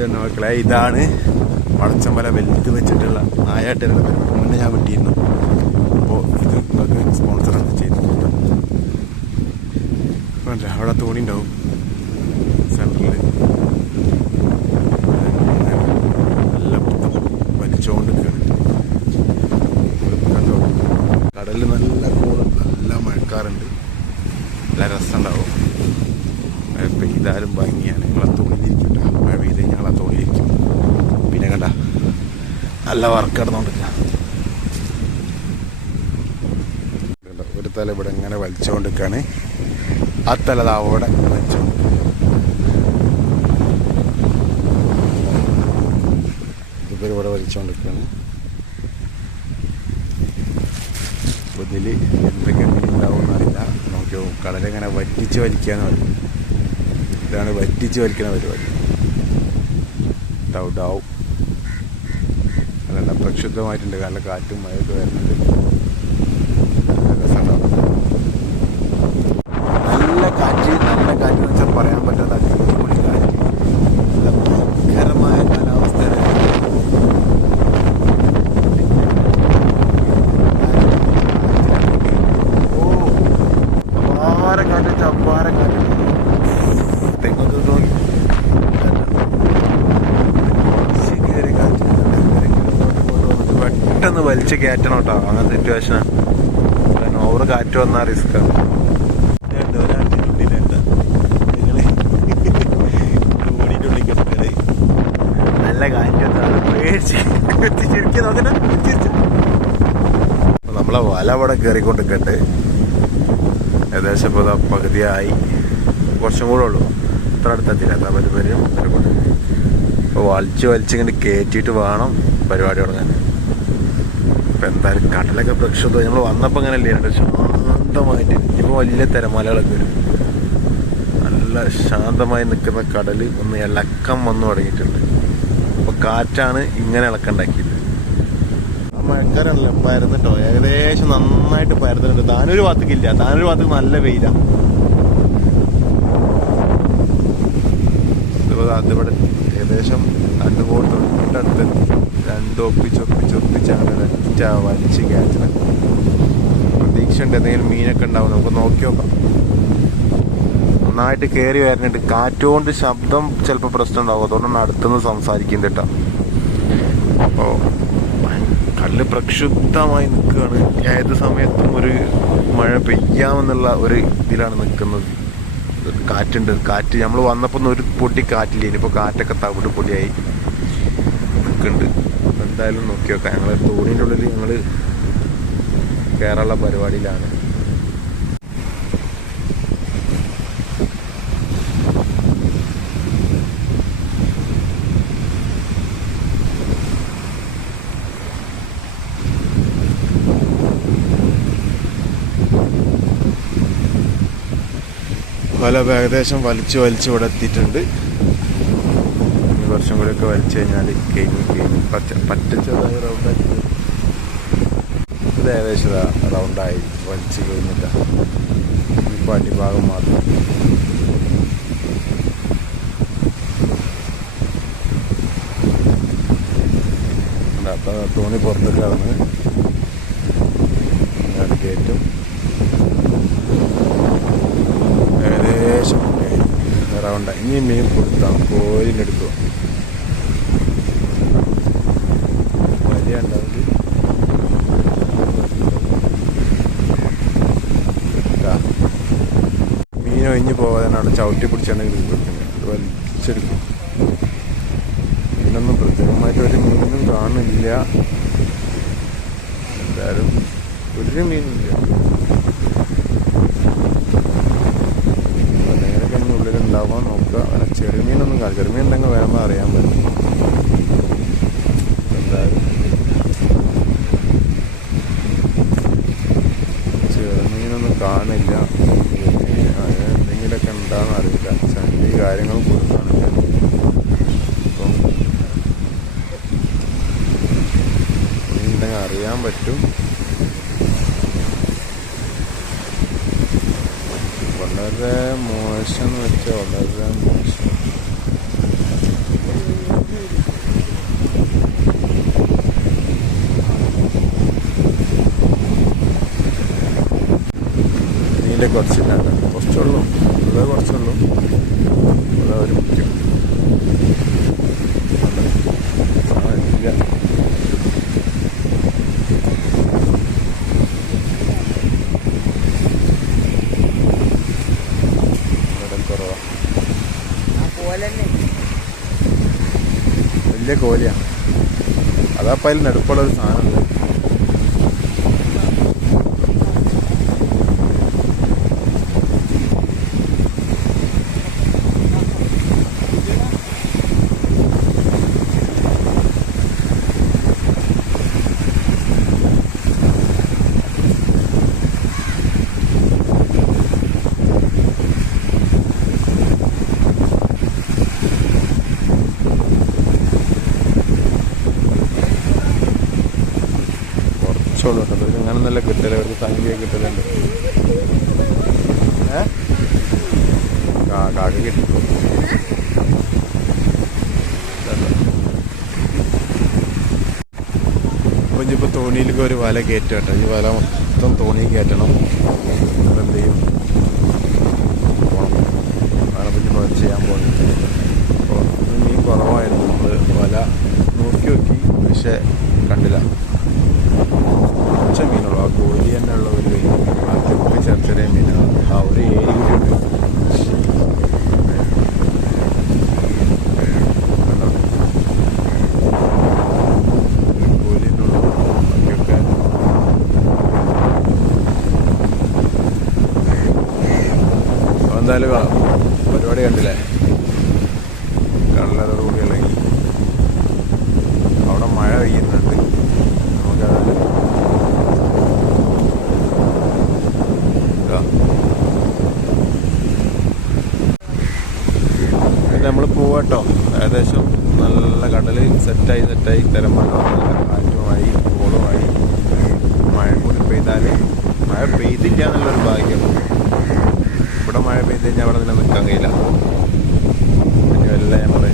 ഇതാണ് മക്കളെ ഇതാണ് വളച്ചമ്പല വലുത് വെച്ചിട്ടുള്ള നായാട്ടരുടെ പരിപാടി മുന്നേ ഞാൻ വിട്ടിരുന്നു അപ്പോൾ ഇത് നിങ്ങൾക്ക് സ്പോൺസറാണ് ചെയ്തിട്ടുണ്ട് അവിടെ തോണി ഉണ്ടാവും. സെന്ററിൽ നല്ല മൊത്തം വലിച്ചുകൊണ്ടിരിക്കുകയാണ് കണ്ടോ കടലിൽ നല്ല കൂളം നല്ല മഴക്കാറുണ്ട് നല്ല രസമുണ്ടാവും മഴ പെയ്താലും ഭംഗിയാണ് ഞങ്ങൾ ആ തോണിയിലിരിക്കട്ടെ മഴ പെയ്ത് ഞങ്ങൾ ആ തോണിയിലിരിക്കും പിന്നെ കണ്ട നല്ല വർക്ക് കിടന്നുകൊണ്ടിരിക്കുക കണ്ടോ, ഒരു തല ഇവിടെ ഇങ്ങനെ വലിച്ചുകൊണ്ടിരിക്കുകയാണ് ആ തല അവിടെ വലിച്ചുകൊണ്ട് ഇവർ ഇവിടെ വലിച്ചുകൊണ്ടിരിക്കുകയാണ് ഇതിൽ എന്തൊക്കെ ഉണ്ടാവും അറിയില്ല നോക്കിയോ കടലിങ്ങനെ വറ്റിച്ച് വലിക്കാന്ന് പറയും. ഇതാണ് വറ്റിച്ച് വലിക്കുന്ന പരിപാടി. ഡൗ ഡൗ നല്ല പ്രക്ഷുബ്ധമായിട്ടുണ്ട്. കാരണം കാറ്റും മഴയൊക്കെ വരുന്നുണ്ട്. നല്ല നല്ല കാറ്റ് നല്ല കാറ്റ് എന്ന് വെച്ചാൽ പറയാൻ പറ്റാത്ത അടിപൊളി കാറ്റ്. നല്ല ഭയങ്കരമായ കാലാവസ്ഥയാണ് ഓ അപാര കാറ്റ് വെച്ചാൽ അപാര കാറ്റ് തെങ്ങൊക്കെ നോക്കി ശരിയൊരു കാറ്റ് പെട്ടെന്ന് വലിച്ചു കയറ്റണം കേട്ടോ. അങ്ങനത്തെ സിറ്റുവേഷനാണ് ഓവർ കാറ്റ് വന്നാൽ റിസ്ക് നല്ല കാറ്റ് വന്നാണ് പേടിച്ച് നമ്മളെ വല അവിടെ കയറിക്കൊണ്ടിരിക്കട്ടെ ഏകദേശം ഇപ്പോൾ പകുതിയായി. കുറച്ചും കൂടെ ഉള്ളൂ. ഇത്ര അടുത്തെത്തില്ല. എന്താ പരിപാടിയും അപ്പോൾ വലിച്ച് വലിച്ചിങ്ങനെ കയറ്റിയിട്ട് വേണം പരിപാടി തുടങ്ങാൻ. ഇപ്പം എന്തായാലും കടലൊക്കെ പ്രക്ഷുബ്ധം നമ്മൾ വന്നപ്പോൾ അങ്ങനെ രണ്ട് ശാന്തമായിട്ട് ഇപ്പോൾ വലിയ തിരമാലകളൊക്കെ വരും. നല്ല ശാന്തമായി നിൽക്കുന്ന കടൽ ഒന്ന് ഇളക്കം വന്നു തുടങ്ങിയിട്ടുണ്ട്. അപ്പോൾ കാറ്റാണ് ഇങ്ങനെ ഇളക്കം ഉണ്ടാക്കിയത്. ആ മഴക്കാരല്ല പരന്നിട്ടോ? ഏകദേശം നന്നായിട്ട് പരന്നിട്ടുണ്ട്. താനൊരു ഭാഗത്തേക്കില്ല താനൊരു ഭാഗത്തേക്ക് നല്ല വെയിലാണ് ഇവിടെ ഏകദേശം രണ്ട് ബോട്ട് തൊട്ടടുത്ത്. രണ്ട് ഒപ്പിച്ചൊപ്പിച്ചൊപ്പിച്ചാണ് ഒറ്റ വലിച്ച് പ്രതീക്ഷ ഉണ്ട് എന്തെങ്കിലും മീനൊക്കെ ഉണ്ടാവും. നമുക്ക് നോക്കി നോക്കാം. നന്നായിട്ട് കയറി വരുന്നുണ്ട്. കാറ്റുകൊണ്ട് ശബ്ദം ചിലപ്പോൾ പ്രശ്നം ഉണ്ടാവും. അതുകൊണ്ടാണ് അടുത്തുനിന്ന് സംസാരിക്കുന്നത് കേട്ടോ. അപ്പോൾ കല്ല് പ്രക്ഷുബ്ധമായി നിൽക്കുകയാണ്. ഏത് സമയത്തും ഒരു മഴ പെയ്യാമെന്നുള്ള ഒരു ഇതിലാണ് നിൽക്കുന്നത്. കാറ്റുണ്ട്. കാറ്റ് നമ്മൾ വന്നപ്പോൾ ഒരു പൊടി കാറ്റില്ല. ഇനിയിപ്പോൾ കാറ്റൊക്കെ തവിട് പൊടിയായി നിൽക്കുന്നുണ്ട്. എന്തായാലും നോക്കി നോക്കാം ഞങ്ങൾ തോണിന്റെ ഉള്ളിൽ ഞങ്ങൾ കയറാനുള്ള പരിപാടിയിലാണ്. വല ഏകദേശം വലിച്ചു വലിച്ചു ഇവിടെ എത്തിയിട്ടുണ്ട്. കുറച്ചും കൂടി ഒക്കെ വലിച്ചു കഴിഞ്ഞാൽ കഴിഞ്ഞ് കഴിഞ്ഞ് പച്ച പറ്റിച്ചതായി റൗണ്ടാക്കി ഇത് ഏകദേശം റൗണ്ടായി വലിച്ചു കഴിഞ്ഞില്ല ഇപ്പോൾ അടിഭാഗം മാത്രം. തോണി ഇങ്ങോട്ട് കയറ്റും. ഏകദേശം റൗണ്ടായി. ഇനി മീൻ കൊടുത്താൽ കോരിനെടുക്കുക വലിയ ഉണ്ടാവില്ല മീൻ ഒഴിഞ്ഞു പോകാതെ അവിടെ ചവിട്ടി പിടിച്ചാണ് ഇത് കൊടുക്കുന്നത്. അത് വലിച്ചെടുക്കും ഇതിനൊന്നും പ്രത്യേകമായിട്ട് ഒരു മീനും കാണില്ല എന്തായാലും ഒരു മീനില്ല. എന്തെങ്കിലുമൊക്കെ അതിന്റെ ഉള്ളിൽ ഉണ്ടാവാൻ നോക്കുക. അങ്ങനെ ചെറുമീനൊന്നും ചെറുമീൻ ഉണ്ടെങ്കിൽ വേണമെന്ന് അറിയാൻ പറ്റും എന്തായാലും ചെറുമീനൊന്നും കാണില്ല അങ്ങനെ എന്തെങ്കിലുമൊക്കെ ഉണ്ടാകുന്ന അറിയില്ല ചണ്ടി കാര്യങ്ങളും കൊടുക്കാണില്ല അപ്പം മീൻ ഉണ്ടെങ്കിൽ അറിയാൻ പറ്റും വളരെ മോശം എന്ന് വെച്ചാൽ വളരെ മോശം കുറച്ചില്ല കുറച്ചുള്ളൂ. ഇവിടെ കുറച്ചുള്ളൂ. ഇവിടെ ഒരു മുറ്റം വലിയ കോലിയാണ് അതാ അതിൽ നടുപ്പുള്ള ഒരു സാധനമുണ്ട് കുറച്ചുള്ളൂ കേട്ടോ ഇവർക്ക് അങ്ങനെ നല്ല കിട്ടല ഇവർക്ക് സംഖ്യ കിട്ടലുണ്ട്. ഏ? കാക്ക കിട്ടും. അപ്പോൾ ഇനിയിപ്പോൾ തോണിയിലേക്ക് ഒരു വല കയറ്റും കേട്ടോ. ഈ വല മൊത്തം തോണി കയറ്റണം. എന്ത് ചെയ്യും? അതാണ് പിന്നെ ചെയ്യാൻ പോകുന്നത്. മീൻ കുറവായിരുന്നു. നമ്മൾ വല നോക്കി നോക്കി പക്ഷേ കണ്ടില്ല. കുറച്ച് മീനുള്ളൂ ആ കോഴി തന്നെ ഉള്ള ഒരു മീൻ. ബാക്കിയൊക്കെ ചെറിയ ചെറിയ മീനാണ് ആ ഒരു ഏരി കൂടി ഉണ്ട് എന്തായാലും കാണാം. പരിപാടി കണ്ടില്ലേ? കള്ളറോടി ഇളകി അവിടെ മഴ പെയ്യുന്നുണ്ട് നമുക്കത് ഇതാ. പിന്നെ പോവാട്ടോ ഏകദേശം നല്ല കടൽ സെറ്റായി സെറ്റായി തിരമാല കാറ്റുമായി കോളുമായി മഴ കൂടി പെയ്താൽ മഴ പെയ്തില്ല എന്നുള്ളൊരു ഭാഗ്യം. ഇവിടെ മഴ പെയ്ത് കഴിഞ്ഞാൽ അവിടെ തന്നെ നിൽക്കാൻ കഴിയില്ല. ഇനി വല്ല നമ്മൾ